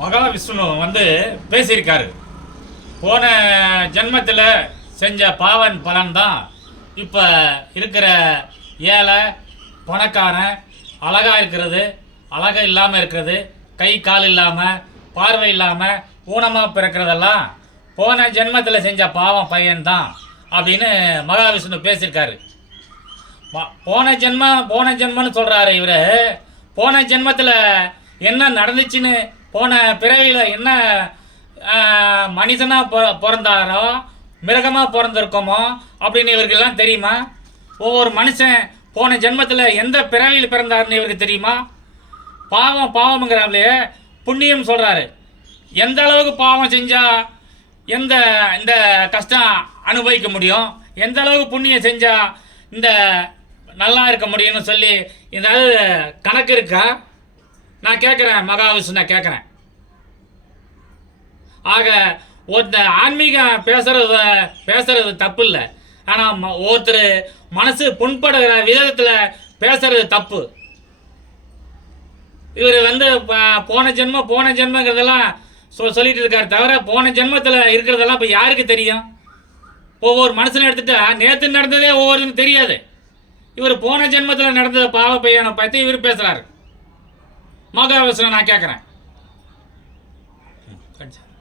மகாவிஷ்ணு வந்து பேசியிருக்காரு. போன ஜென்மத்தில் செஞ்ச பாவன் பலன்தான் இப்போ இருக்கிற ஏழை பணக்காரன், அழகாக இருக்கிறது, அழகாக இல்லாமல் இருக்கிறது, கை கால் இல்லாமல், பார்வை இல்லாமல், ஊனமாக பிறக்கிறதெல்லாம் போன ஜென்மத்தில் செஞ்ச பாவம் பையன்தான் அப்படின்னு மகாவிஷ்ணு பேசியிருக்காரு. போன ஜென்மன்னு சொல்கிறாரு இவர். போன ஜென்மத்தில் என்ன நடந்துச்சுன்னு, போன பிறவியில் என்ன மனிதனாக பிறந்தாரோ, மிருகமாக பிறந்திருக்கோமோ அப்படின்னு இவருக்கெல்லாம் தெரியுமா? ஒவ்வொரு மனுஷன் போன ஜென்மத்தில் எந்த பிறவியில் பிறந்தாருன்னு இவருக்கு தெரியுமா? பாவம்ங்கிறாங்களே, புண்ணியம் சொல்கிறாரு. எந்த அளவுக்கு பாவம் செஞ்சால் இந்த கஷ்டம் அனுபவிக்க முடியும், எந்த அளவுக்கு புண்ணியம் செஞ்சால் இந்த நல்லா இருக்க முடியும்னு சொல்லி ஏதாவது கணக்கு இருக்கா? நான் கேட்குறேன், மகாவிஷ்ணு நான் கேட்குறேன். ஆக ஒருத்தர் ஆன்மீகம் பேசுறது தப்பு இல்லை. ஆனால் ஒருத்தர் மனசு புண்படுகிற விதத்தில் பேசுறது தப்பு. இவர் வந்து போன ஜென்மங்கிறதெல்லாம் சொல்லிட்டு இருக்காரு தவிர, போன ஜென்மத்தில் இருக்கிறதெல்லாம் இப்போ யாருக்கு தெரியும்? ஒவ்வொரு மனுஷனை எடுத்துட்டா நேற்று நடந்ததே ஒவ்வொருன்னு தெரியாது. இவர் போன ஜென்மத்தில் நடந்த பாவ பையனை பற்றி இவர் பேசுகிறாரு. மகாவிஷ்ணு நான் கேட்குறேன்.